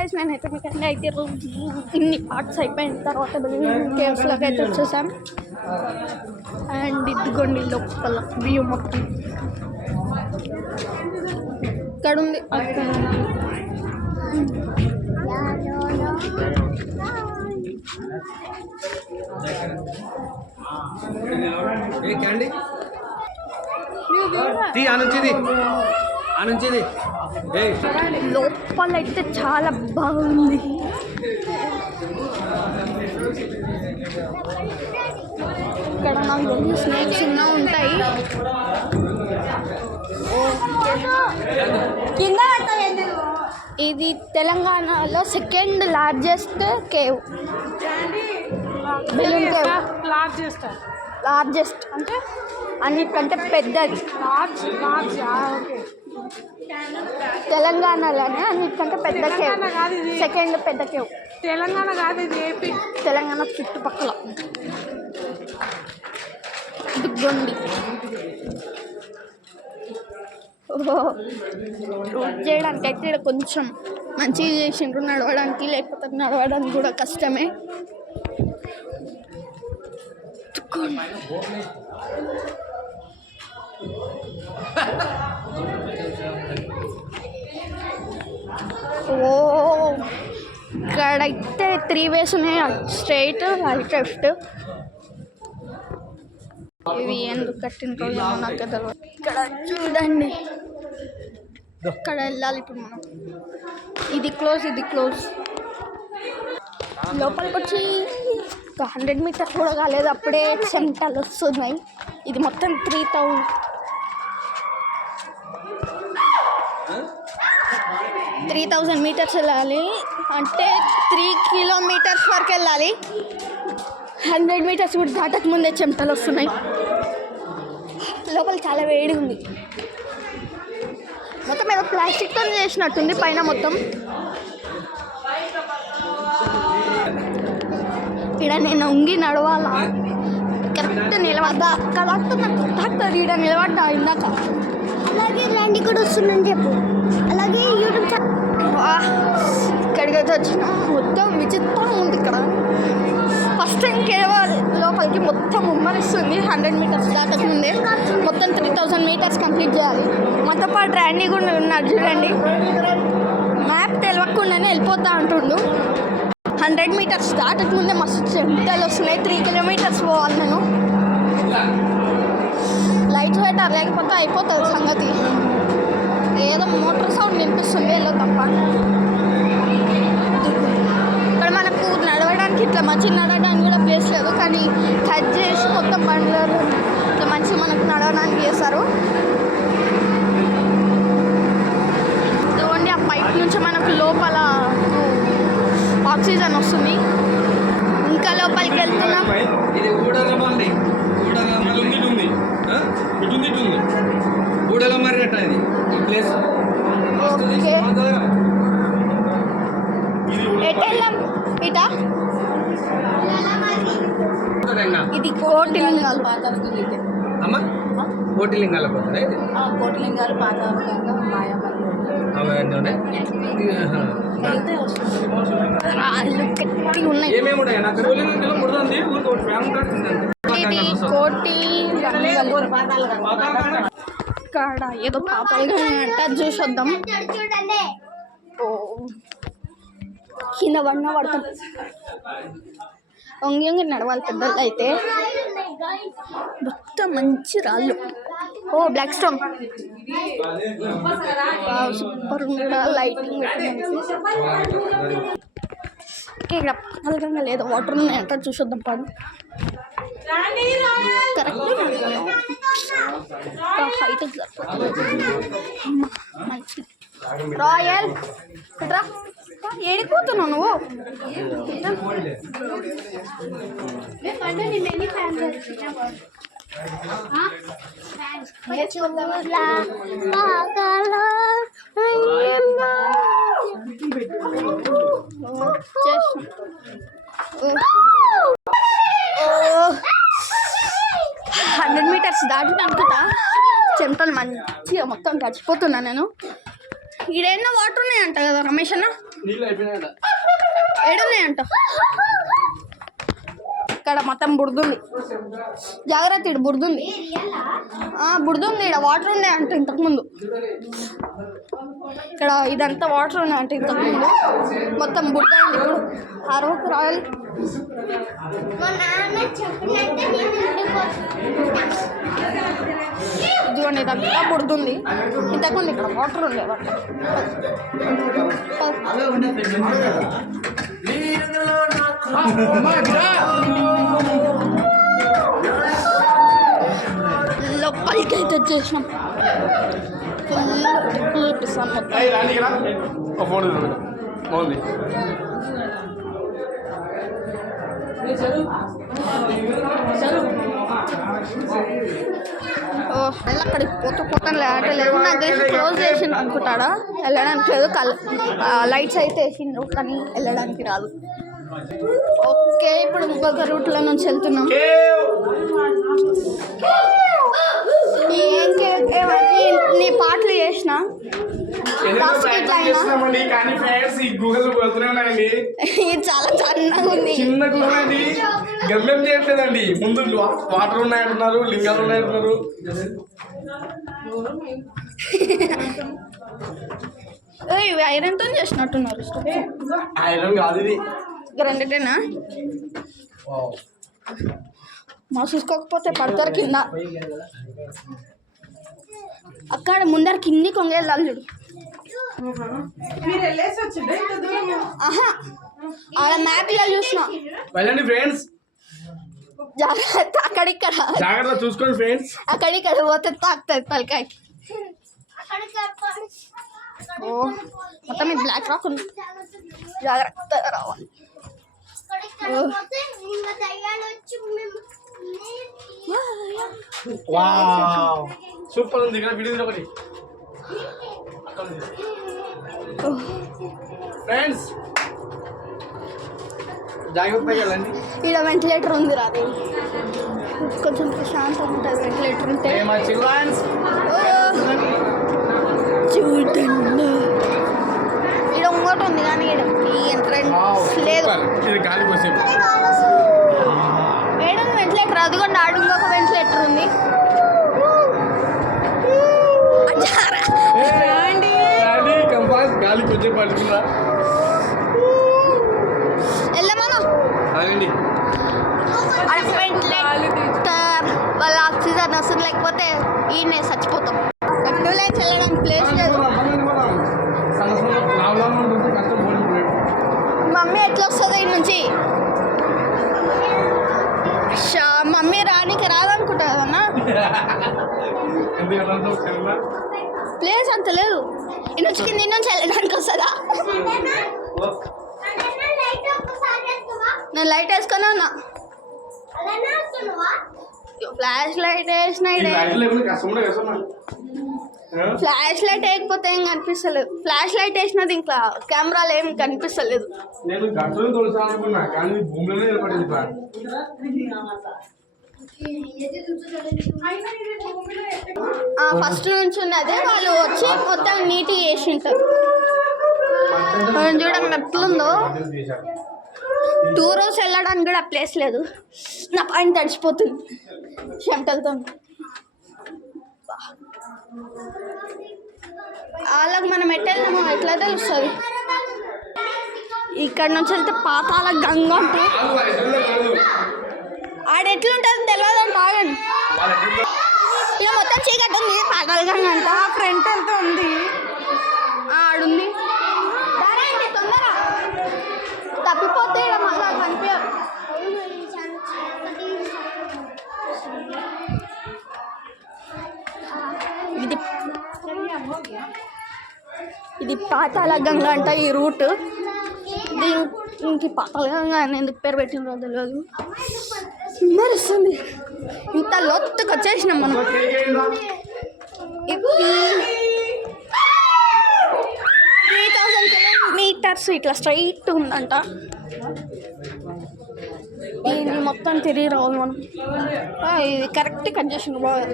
Guys నేనైతే మీకంటే అయితే ఇన్ని పార్ట్స్ అయిపోయిన తర్వాత కేవ్స్లోకి అయితే వచ్చేసాం. అండ్ ఇదిగోండి లోపల వ్యూ మొత్తం ఇక్కడ ఉంది. లోపల అయితే చాలా బాగుంది. ఇక్కడ నాకు స్నేక్స్ ఉన్నా ఉంటాయి. ఇది తెలంగాణలో second largest cave. Balloon cave largest అంటే అన్నిటికంటే పెద్దది. తెలంగాణలోనే అన్నిటికంటే పెద్ద కేవ్, సెకండ్ పెద్ద కేవ్. తెలంగాణ కాదు, ఇది ఏపీ. తెలంగాణ చుట్టుపక్కల దిగ్గొండి. రోడ్ చేయడానికి అయితే ఇక్కడ కొంచెం మంచిగా చేసిండ్రు నడవడానికి, లేకపోతే నడవడానికి కూడా కష్టమే. ఓ ఇక్కడైతే 3 ways ఉన్నాయి, స్ట్రైట్, రైట్, లెఫ్ట్. ఇవి ఎందుకు కట్టిన రోజు నాకు తెలియదు. ఇక్కడ చూడండి, ఇక్కడ వెళ్ళాలి ఇప్పుడు మనం. ఇది క్లోజ్, ఇది క్లోజ్. లోపలికి వచ్చి 100 meters కూడా కాలేదు, అప్పుడే చెమటలు వస్తున్నాయి. ఇది మొత్తం 3000 meters వెళ్ళాలి, అంటే 3 kilometers వరకు వెళ్ళాలి. 100 meters కూడా దాటక ముందే చెమటలు వస్తున్నాయి. లోపల చాలా వేడి ఉంది. మొత్తం ఏదో ప్లాస్టిక్తో చేసినట్టుంది పైన మొత్తం. ఇక్కడ నేను ఉంగి నడవాలా, కరెక్ట్ నిలబడ్డా కరెక్ట్ నాకు ఈడ నిలబడ్డా ఇందాక. అలాగే ల్యాండింగ్ కూడా వస్తుందని చెప్పు. అలాగే యూట్యూబ్ ఇక్కడికి అయితే వచ్చిన మొత్తం విచిత్రం ఉంది. ఇక్కడ ఫస్ట్ టైం కేవలం లోపలికి మొత్తం ఉమ్మరిస్తుంది. 100 meters దాటక ముందే మొత్తం 3000 meters కంప్లీట్ చేయాలి. మాతో పాటు ర్యాండీ కూడా ఉన్నాడు చూడండి. మ్యాప్ తెలియకుండానే వెళ్ళిపోతా అంటుండు. 100 meters దాటక ముందే మస్తు చెమటలు వస్తున్నాయి. 3 kilometers పోవాలి నేను. లైట్స్ పెట్టారు, లేకపోతే అయిపోతుంది సంగతి. ఏదో మోటార్ సౌండ్ వినిపిస్తుంది వెళ్ళో తప్ప. ఇక్కడ మనకు నడవడానికి ఇట్లా మంచిగా నడవడానికి కూడా ప్లేస్ లేదు, కానీ కట్ చేసి మొత్తం బండ్లు ఇట్లా మంచిగా మనకు నడవడానికి చేస్తారు. ఇదిగోండి, ఆ పైప్ నుంచి మనకు లోపల ఆక్సిజన్ వస్తుంది. ఇంకా లోపలికి వెళ్తున్నాం. ఎట్టెళ్ళాం ఇటా. ఇది కోటిలింగాలు, కోటిలింగాల కోటిలింగాలు, పాతాళగంగా, రాళ్ళు కట్టి ఉన్నాయి. ఇది కోటి. ఇక్కడ ఏదో పాపాలు అంట, చూసి వద్దాం. కింద పడతాం. వంగి వంగి నడవాలి పెద్దలు అయితే. మొత్తం మంచి రాళ్ళు. ఓ బ్లాక్ స్టోన్, సూపర్ ఉందా. లైటింగ్ ఇక్కడ పాతాళగంగా లేదా వాటర్ ఉన్నాయంట, చూసొద్దాం. పాడు కరెక్ట్ హైట్ మంచి రాయల్. ఏడిపోతున్నావు నువ్వు? meters దాటిన అనుకుంటా. చెమటలు మంచిగా మొత్తం గడిచిపోతున్నా నేను. ఈడేమో వాటర్ ఉన్నాయంట కదా రమేష్ అన్న. నీళ్ళు అయిపోయినాయట. ఏడున్నాయంట ఇక్కడ మొత్తం బురదుంది. జాగ్రత్త, ఇడు బురదుంది. బురదుంది, ఇక్కడ వాటర్ ఉన్నాయంట ఇంతకుముందు. ఇక్కడ ఇదంతా వాటర్ ఉన్నాయంట ఇంతకుముందు. మొత్తం బురద ఉంది. ఇప్పుడు ఆరోగ్య రాయాలి. ఇదిగోండి, ఇదంతా బురదుంది. ఇంతకుముందు ఇక్కడ వాటర్ ఉండేవంట. లోపలికి అయితే వచ్చేసినాం. ఫుల్ చూపిస్తాను మొత్తం. బాగుంది. అక్కడికి పోతాను లేదంటే లేదు. నాకు తెలిసి క్లోజ్ చేసిండు అనుకుంటాడా, వెళ్ళడానికి లేదు. లైట్స్ అయితే వేసిండ్రు కానీ వెళ్ళడానికి రాదు. ఓకే, ఇప్పుడు ఇంకొక రూట్లో నుంచి వెళ్తున్నాం. నీ పాటలు చేసిన ఇది చాలా చిన్నగా ఉంది. చిన్న గుహది గమ్యం చేయట్లేదండి. ముందు వాటర్ ఉన్నాయంటున్నారు, లింగాలు ఉన్నాయంటున్నారు. ఇవి ఐరన్తో చేసినట్టున్నారు. ఐరన్ కాదు ఇది, రెండిటేనా? మా చూసుకోకపోతే పడతారు కింద. అక్కడ ముందర కింది కొంగెళ్ళాలి చూడు. ఆహా, ఆడ మ్యాప్లో చూసిన. వెళ్ళండి ఫ్రెండ్స్, జాగ్రత్త. అక్కడిక్కడ జాగ్రత్త చూసుకోండి ఫ్రెండ్స్. అక్కడిక్కడ పోతే తాకుతుంది తలకాయకి. ఓ మొత్తం ఈ బ్లాక్ రాక్ ఉంది. జాగ్రత్త రావాలి. సూపర్ ఉంది. ఇక్కడ వీడియో ఒకటి ఫ్రెండ్స్, జాగ్రత్తగా వెళ్ళండి. ఇక్కడ వెంటిలేటర్ ఉంది రాదు, కొంచెం ప్రశాంతంగా ఉంటుంది వెంటిలేటర్ ఉంటే. చూడండి, ఇక్కడ ఇంకోటి ఉంది కానీ ఈ ఎంట్రన్స్ లేదు. ఏడుంది వెంటిలేటర్? అదిగోండి, ఆడు ఇంకొక వెంటిలేటర్ ఉంది. గాలి కొంచెం పడుతుందా? వెళ్ళమను. వెంటిలేటర్ వాళ్ళ ఆక్సిజన్ వస్తుంది, లేకపోతే ఈయనే చచ్చిపోతాం. కట్టులైన్స్ వెళ్ళడానికి ప్లేస్ లేదు. మమ్మీ ఎట్లా వస్తుంది ఈ నుంచి? మమ్మీ రానికి రాదనుకుంటా కదన్నా. ప్లేస్ అంత లేదు. ఈ నుంచి కింద నుంచి వెళ్ళడానికి వస్తుందా? నేను లైట్ వేసుకొని ఉన్నా. ఫ్లాష్ లైట్ వేసిన, ఫ్లాష్ లైట్ వేయకపోతే ఏం కనిపిస్తలేదు. ఫ్లాష్ లైట్ వేసినది ఇంకా కెమెరాలో ఏం కనిపిస్తలేదు. ఫస్ట్ నుంచి ఉన్నది, వాళ్ళు వచ్చి మొత్తం నీట్గా చేసింటారు. మనం చూడండి ఎట్లుందో. 2 రోజు వెళ్ళడానికి కూడా ప్లేస్ లేదు. నా పైన తడిచిపోతుంది చెమటలతో. వాళ్ళకి మనం ఎట్టెళ్దామో ఎట్లా తెలుస్తుంది? ఇక్కడ నుంచి వెళ్తే పాతాళ గంగ అంటే ఆడ ఎట్లుంటుంది తెలియదంట. ఆగండి, ఇక మొత్తం చీకటి ఉంది. పాతాళ గంగ అంట. ఫ్రంట్ అంతా ఉంది, ఆడుంది. తొందరగా తప్పిపోతే ఇక మళ్ళీ కనిపించారు. ఇది పాతాళ గంగ అంట ఈ రూట్. దీనికి పాతాళ గంగ అని ఎందుకు పేరు పెట్టినరో తెలియదు. మరుస్తుంది. ఇంత లోతుకు వచ్చేసినాం మనం. ఇది 3000 కిలోమీటర్స్ ఇట్లా స్ట్రైట్ ఉందంట. ఇది మొత్తం తిరిగి రావాలి మనం. ఇది కరెక్ట్ కట్ చేసిన బాగా.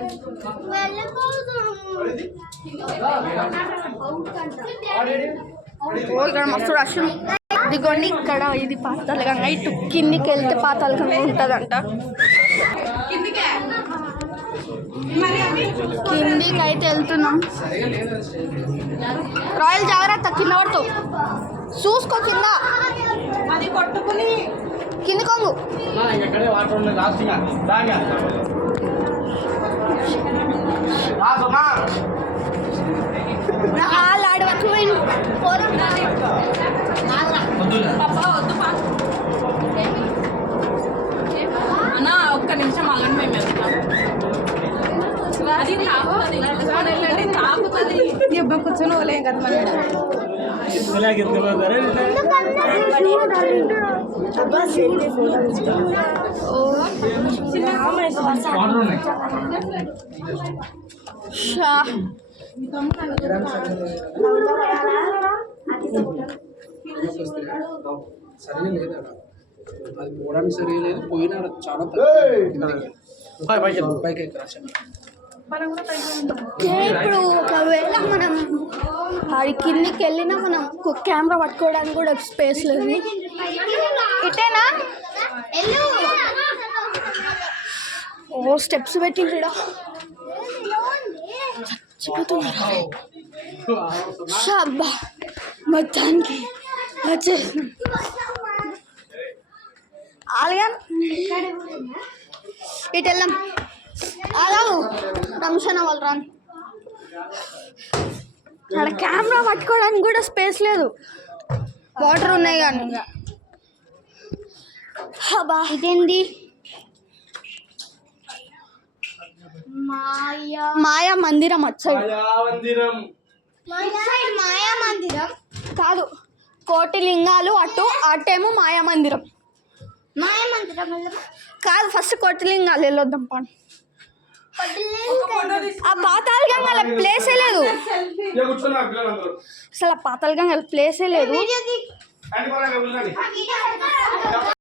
ఓ ఇక్కడ మస్తు రష్ ఉంది. ఇదిగోండి ఇక్కడ ఇది పాతాళగంగ. ఇటు కిందికి వెళ్తే పాతాళగంగ ఉంటుందంట. కిందికి అయితే వెళ్తున్నాం. రాయల్ జాగ్రత్త, కింద పడుతావు, చూసుకో కింద. అది కొట్టుకుని కింద కొంగు. ఇక్కడే వాటర్ ఉన్నాయి లాస్ట్గా దాగా ఆడి వరకు అన్న ఒక్క నిమిషం ఆగండి, మేము వెళ్తాం. అది తాకుతుంది, వెళ్ళండి, తాకుతుంది. ఇబ్బంది కూర్చొని పోలేం కదా మనం. వాటర్ ఉన్నాయి. సరే లేదా అది పోవడానికి సరే లేదు, పోయినా చాలా పైకి ఎక్కరాశాను. ఇప్పుడు ఒకవేళ మనం ఆడి కిందికి వెళ్ళినా మనం కెమెరా పట్టుకోవడానికి కూడా స్పేస్ లేదు. ఇటేనా? ఓ స్టెప్స్ పెట్టి కూడా చచ్చిపోతున్నారు. అబ్బా మొత్తానికి వచ్చేసిన ఆలయం. ఇటు వెళ్ళాం. అలాగు రమషన్ వాళ్ళు రాను. అక్కడ కెమెరా పట్టుకోవడానికి కూడా స్పేస్ లేదు. వాటర్ ఉన్నాయి కానీ. అబ్బా ఇదేంది? మాయా మందిరం. మాయా మందిరం కాదు, కోటి లింగాలు. అటేమో మాయా మందిరం. మాయా మందిరం కాదు, ఫస్ట్ కోటి లింగాలు వెళ్ళొద్దాం పని. ఆ పాతాళగంగ ప్లేసే లేదు అసలు. ఆ పాతాళగంగ ప్లేసే లేదు.